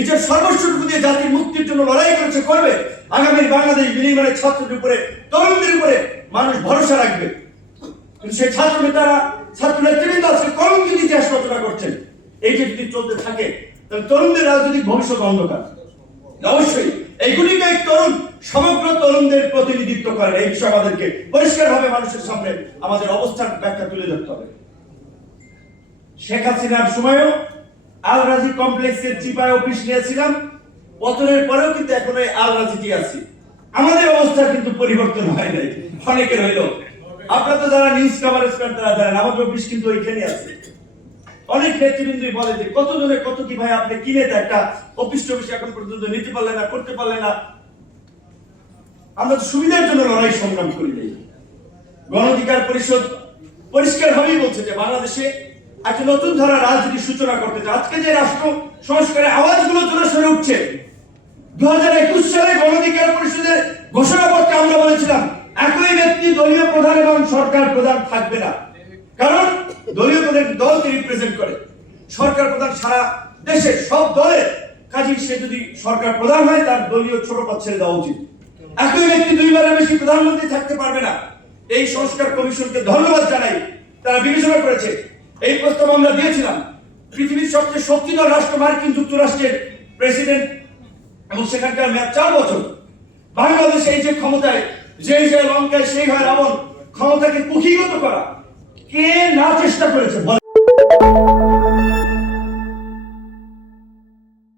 নিজের সর্বস্বটুকু দিয়ে জাতির মুক্তির জন্য লড়াই করেছে, করবে। আগামী বাংলাদেশ বিনির্মাণের ছাত্রদের উপরে, তরুণদের উপরে মানুষ ভরসা রাখবে। কিন্তু সেই ছাত্র নেতারা, ছাত্র নেতৃবৃন্দ আজকে কলঙ্কিত ইতিহাস রচনা করছেন। এই যে যদি চলতে থাকে তাহলে তরুণদের রাজনৈতিক ভবিষ্যৎ অন্ধকার। অবশ্যই এইগুলিকে এক তরুণ, সমগ্র তরুণদের প্রতিনিধিত্ব করেন। এই বিষয়ে আমাদেরকে পরিষ্কারভাবে মানুষের সামনে আমাদের অবস্থান ব্যাখ্যা তুলে ধরতে হবে। শেখ হাসিনার সময়ও আল রাজি কমপ্লেক্সের চিপায় অফিস নিয়েছিলাম, পতনের পরেও কিন্তু এখন আল রাজিতে আছি। আমাদের অবস্থা কিন্তু পরিবর্তন হয় নাই, অনেকের হইল। আপনারা তো যারা নিউজ কভারেজ করেন তারা জানেন আমাদের অফিস কিন্তু ওইখানে আছে। অনেক নেতৃবৃন্দই বলে যে কতজনে কত কি ভাই আপনি কিনে একটা অফিস এখন পর্যন্ত নিতে পারলেন না, করতে পারলেন না। আমরা তো সুবিধার জন্য লড়াই সংগ্রাম করি নাই। গণ অধিকার পরিষদ পরিষ্কার ভাবেই বলছে যে বাংলাদেশে একটা নতুন ধারা রাজনীতির সূচনা করতে চায়। আজকে যে রাষ্ট্র সংস্কারের আওয়াজগুলো জোরে সরে উঠছে, 2021 সালে গণ অধিকার পরিষদের ঘোষণাপত্রে আমরা বলেছিলাম একই ব্যক্তি দলীয় প্রধান এবং সরকার প্রধান থাকবে না। কারণ দলীয় প্রধান দলকে রিপ্রেজেন্ট করে, সরকার প্রধান সারা দেশের সব দলের কাজে। সে যদি সরকার প্রধান হয় তার দলীয় ছোট পদ ছেড়ে দেওয়া উচিত। একই ব্যক্তি দুইবারের বেশি প্রধানমন্ত্রী থাকতে পারবে না। এই সংস্কার কমিশনকে ধন্যবাদ জানাই, তারা বিবেচনা করেছে। এই প্রস্তাব আমরা দিয়েছিলাম। পৃথিবীর সবচেয়ে শক্তিধর রাষ্ট্র মার্কিন যুক্তরাষ্ট্রের প্রেসিডেন্ট এবং সেখানকার মেয়াদ 4 বছর। বাংলাদেশ এই যে ক্ষমতায়, যে লঙ্কায় সেই হয় রাবণ, ক্ষমতাকে কুক্ষিগত করা কে না চেষ্টা করেছে?